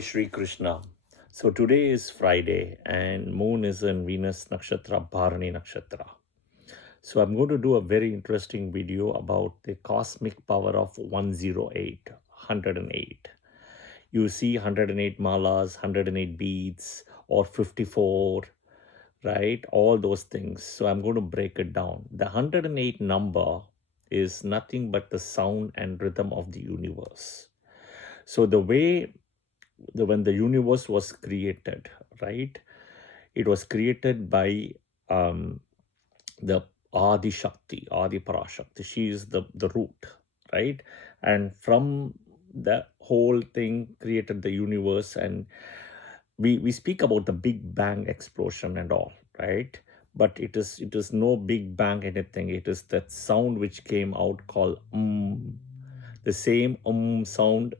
Shri Krishna. So today is Friday and moon is in Venus Nakshatra, Bharani Nakshatra. So I'm going to do a very interesting video about the cosmic power of 108, 108. You see 108 malas, 108 beads, or 54, right? All those things. So I'm going to break it down. The 108 number is nothing but the sound and rhythm of the universe. So the way when the universe was created, right? It was created by the Adi Shakti, Adi Parashakti. She is the root, right? And from the whole thing created the universe, and we speak about the Big Bang explosion and all, right? But it is no Big Bang anything. It is that sound which came out called the same sound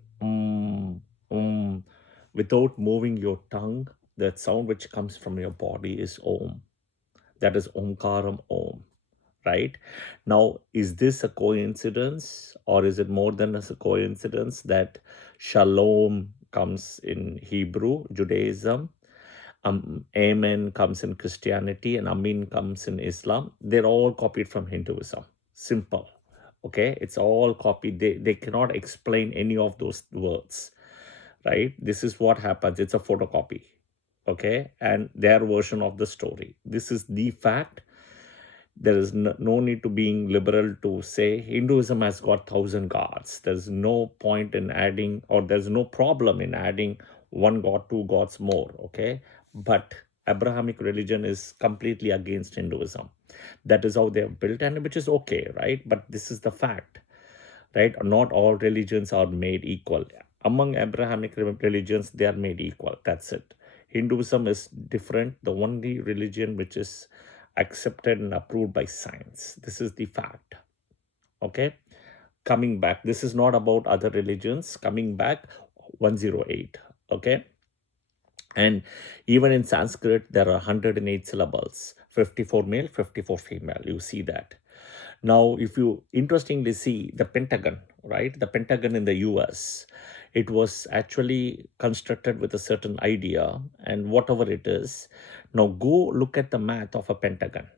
without moving your tongue. That sound which comes from your body is Om. That is Omkaram Om, right? Now, is this a coincidence or is it more than a coincidence that Shalom comes in Hebrew, Judaism, Amen comes in Christianity, and Amin comes in Islam? They're all copied from Hinduism. Simple. Okay, it's all copied. They cannot explain any of those words, right? This is what happens. It's a photocopy. Okay, and their version of the story. This is the fact. There is no need to being liberal to say Hinduism has got 1,000 gods. There's no point in adding, or there's no problem in adding one god, two gods more. Okay, but Abrahamic religion is completely against Hinduism. That is how they have built, and which is okay, right? But this is the fact, right? Not all religions are made equal. Among Abrahamic religions, they are made equal. That's it. Hinduism is different. The only religion which is accepted and approved by science. This is the fact. Okay. Coming back, this is not about other religions. Coming back, 108. Okay. And even in Sanskrit, there are 108 syllables, 54 male, 54 female. You see that. Now, if you interestingly see the Pentagon, right? The Pentagon in the US, it was actually constructed with a certain idea, and whatever it is. Now, go look at the math of a Pentagon.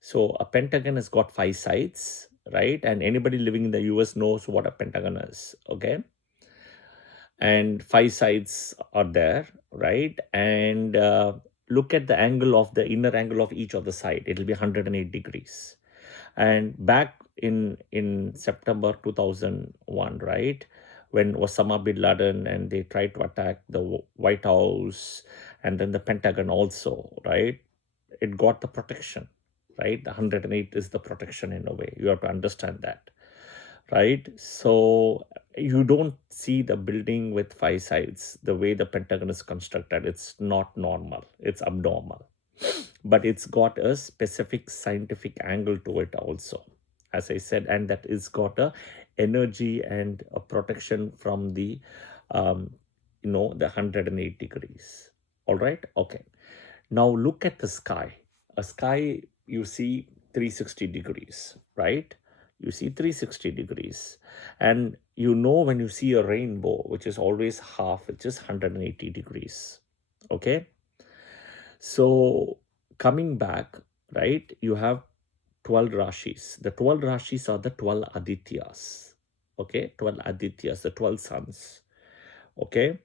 So, a Pentagon has got 5 sides, right? And anybody living in the US knows what a Pentagon is, okay? And 5 sides are there, right? And look at the angle of the inner angle of each of the side. It will be 108 degrees. And back in September 2001, right, when Osama bin Laden and they tried to attack the White House and then the Pentagon also, right, it got the protection, right? The 108 is the protection in a way. You have to understand that, right? So you don't see the building with 5 sides the way the Pentagon is constructed. It's not normal, it's abnormal, but it's got a specific scientific angle to it also, as I said, and that is got a energy and a protection from the the 108 degrees. All right, okay. Now look at the sky. A sky, you see 360 degrees, right? You see 360 degrees. And when you see a rainbow, which is always half, which is 180 degrees. Okay. So coming back, right, you have 12 Rashis. The 12 Rashis are the 12 Adityas. Okay, 12 Adityas, the 12 suns. Okay,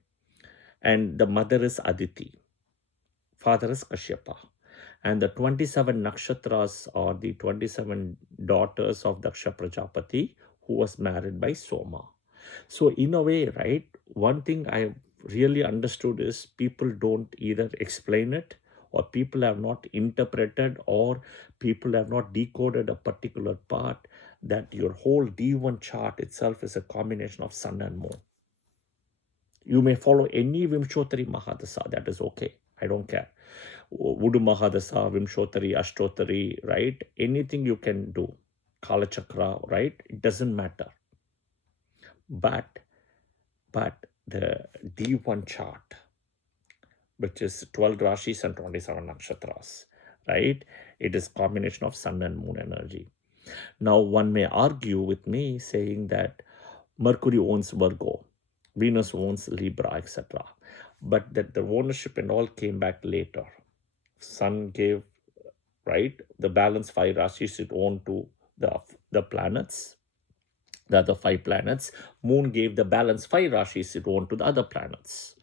and the mother is Aditi, father is Kashyapa. And the 27 nakshatras are the 27 daughters of Daksha Prajapati, who was married by Soma. So in a way, right, one thing I really understood is people don't either explain it, or people have not interpreted, or people have not decoded a particular part, that your whole D1 chart itself is a combination of sun and moon. You may follow any Vimshotari Mahadasa, that is okay. I don't care. Vudu Mahadasa, Vimshotari, Ashtotari, right? Anything you can do. Kala Chakra, right? It doesn't matter. But the D1 chart, which is 12 Rashis and 27 Nakshatras, right? It is combination of sun and moon energy. Now, one may argue with me saying that Mercury owns Virgo. Venus owns Libra, etc. But that the ownership and all came back later. Sun gave, right, the balance 5 rashis it owned to the planets, the other 5 planets. Moon gave the balance 5 rashis it owned to the other planets.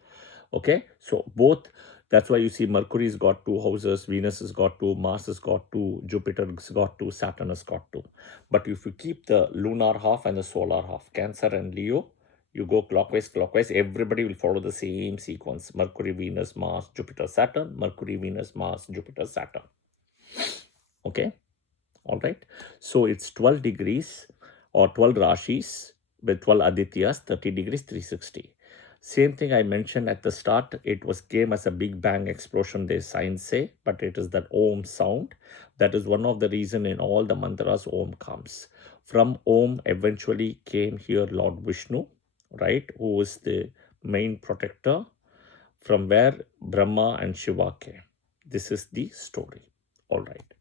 Okay, so both, that's why you see Mercury's got 2 houses, Venus has got 2, Mars has got 2, Jupiter's got 2, Saturn has got 2. But if you keep the lunar half and the solar half, Cancer and Leo, you go clockwise, everybody will follow the same sequence. Mercury, Venus, Mars, Jupiter, Saturn, Mercury, Venus, Mars, Jupiter, Saturn. Okay, all right. So it's 12 degrees or 12 rashis with 12 adityas, 30 degrees, 360. Same thing I mentioned at the start. It came as a big bang explosion, they science say, but it is that Om sound. That is one of the reason in all the mantras Om comes. From Om eventually came here Lord Vishnu, right, who is the main protector, from where Brahma and Shiva came. This is the story. All right.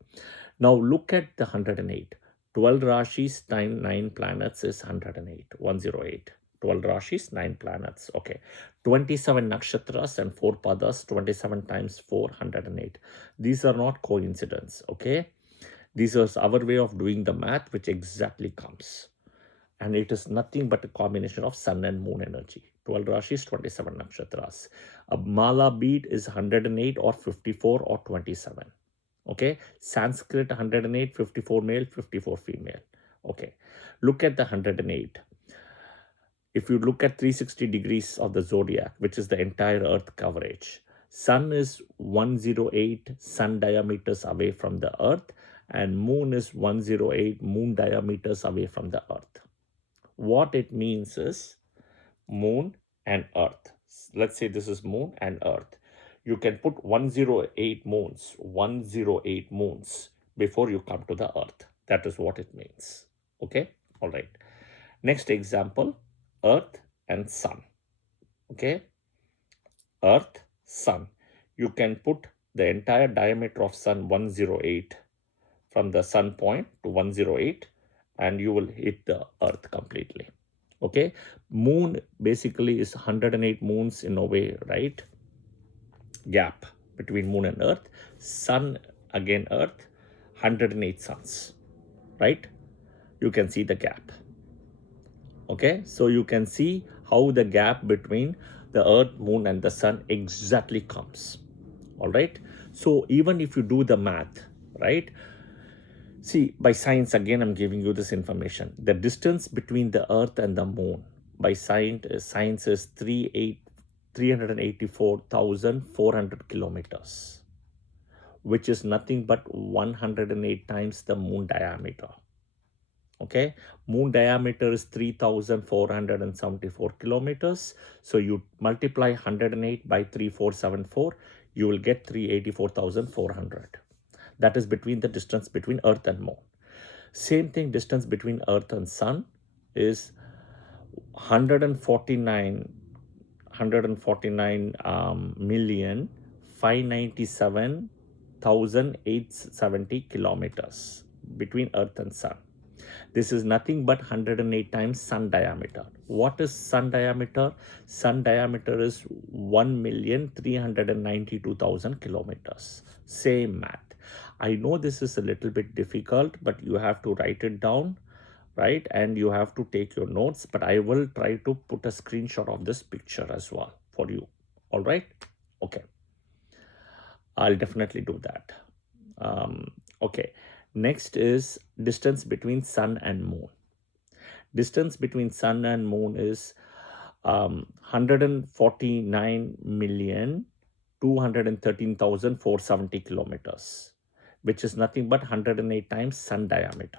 Now look at the 108. 12 rashis times 9 planets is 108. 108. 12 rashis, 9 planets. Okay. 27 nakshatras and 4 padas, 27 times 408. These are not coincidence. Okay. These are our way of doing the math, which exactly comes. And it is nothing but a combination of sun and moon energy. 12 rashis, 27 nakshatras. A mala bead is 108 or 54 or 27. Okay, Sanskrit 108, 54 male, 54 female. Okay, look at the 108. If you look at 360 degrees of the zodiac, which is the entire earth coverage, sun is 108 sun diameters away from the earth and moon is 108 moon diameters away from the earth. What it means is moon and earth. Let's say this is moon and earth. You can put 108 moons before you come to the earth. That is what it means. Okay, all right. Next example, earth and sun. Okay, earth, sun. You can put the entire diameter of sun 108 from the sun point to 108 and you will hit the earth completely. Okay, moon basically is 108 moons in a way, right? Gap between moon and earth. Sun, again earth, 108 suns, right? You can see the gap. Okay, so you can see how the gap between the earth, moon and the sun exactly comes. All right, so even if you do the math, right, see, by science, again I'm giving you this information, the distance between the earth and the moon by science is 384,400 kilometers, which is nothing but 108 times the moon diameter. Okay, moon diameter is 3,474 kilometers. So you multiply 108 by 3474, you will get 384,400. That is between the distance between earth and moon. Same thing, distance between earth and sun is 149,597,870 kilometers between earth and sun. This is nothing but 108 times sun diameter. What is sun diameter? Sun diameter is 1,392,000 kilometers. Same math. I know this is a little bit difficult, but you have to write it down, right? And you have to take your notes, but I will try to put a screenshot of this picture as well for you. All right? Okay. I'll definitely do that. Okay. Next is distance between sun and moon. Distance between sun and moon is 149,213,470 kilometers, which is nothing but 108 times sun diameter.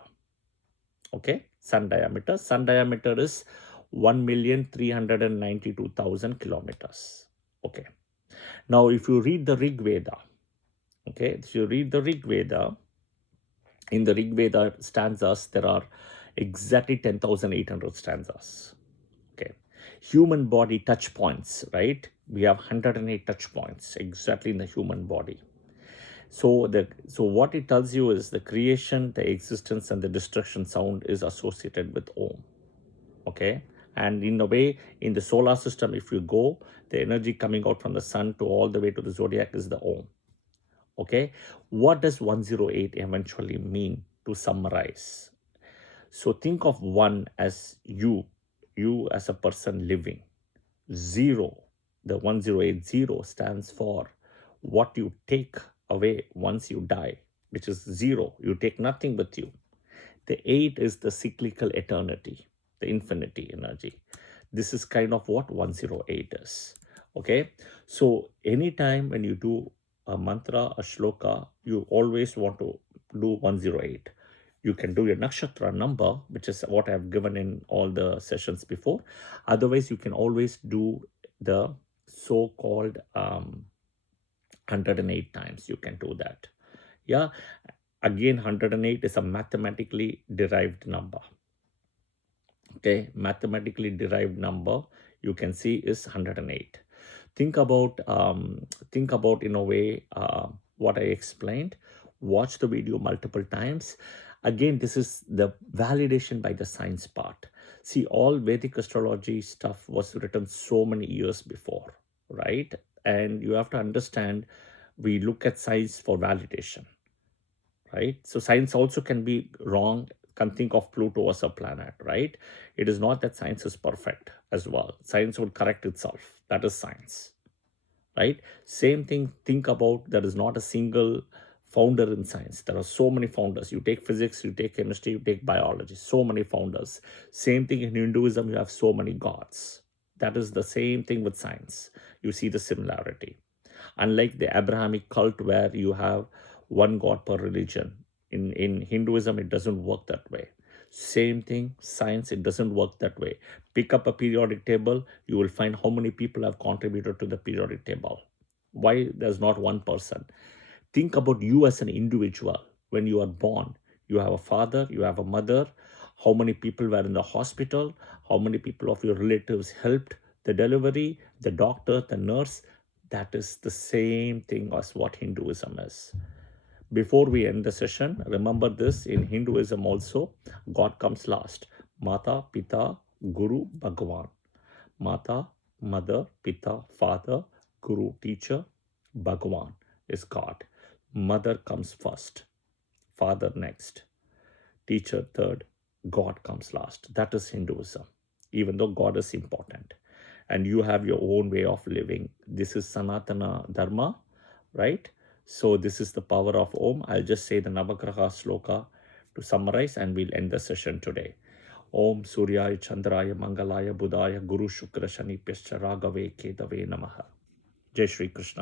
Okay, sun diameter. Sun diameter is 1,392,000 kilometers. Okay. Now, if you read the Rig Veda, okay, if you read the Rig Veda, in the Rig Veda stanzas, there are exactly 10,800 stanzas. Okay, human body touch points, right? We have 108 touch points exactly in the human body. So what it tells you is the creation, the existence, and the destruction sound is associated with Om. Okay, And in a way, in the solar system, if you go, the energy coming out from the sun to all the way to the zodiac is the Om. Okay, what does 108 eventually mean to summarize? So think of 1 as you as a person living. 0, the 1080 stands for what you take away once you die, which is 0. You take nothing with you. The 8 is the cyclical eternity, the infinity energy. This is kind of what 108 is. Okay, so anytime when you do a mantra, a shloka, you always want to do 108. You can do your nakshatra number, which is what I've given in all the sessions before. Otherwise, you can always do the so-called 108 times. You can do that. Yeah. Again, 108 is a mathematically derived number. Okay, mathematically derived number you can see is 108. Think about in a way what I explained. Watch the video multiple times. Again, this is the validation by the science part. See, all Vedic astrology stuff was written so many years before, right? And you have to understand, we look at science for validation, right? So science also can be wrong, can think of Pluto as a planet, right? It is not that science is perfect as well. Science will correct itself. That is science, right? Same thing, think about, there is not a single founder in science. There are so many founders. You take physics, you take chemistry, you take biology, so many founders. Same thing in Hinduism, you have so many gods. That is the same thing with science. You see the similarity. Unlike the Abrahamic cult where you have one god per religion, in Hinduism, it doesn't work that way. Same thing, science, it doesn't work that way. Pick up a periodic table, you will find how many people have contributed to the periodic table. Why there's not one person? Think about you as an individual. When you are born, you have a father, you have a mother. How many people were in the hospital? How many people of your relatives helped the delivery, the doctor, the nurse? That is the same thing as what Hinduism is. Before we end the session, remember this, in Hinduism also, God comes last. Mata, Pita, Guru, Bhagavan. Mata, mother, Pita, father, Guru, teacher, Bhagavan is God. Mother comes first, father next, teacher third, God comes last. That is Hinduism, even though God is important. And you have your own way of living. This is Sanatana Dharma, right? So this is the power of Om. I'll just say the Navagraha Sloka to summarize, and we'll end the session today. Om Suryaya Chandraya Mangalaya Budaya Guru Shukra Shani Pischa Ragave Kedave Namaha. Jai Shri Krishna.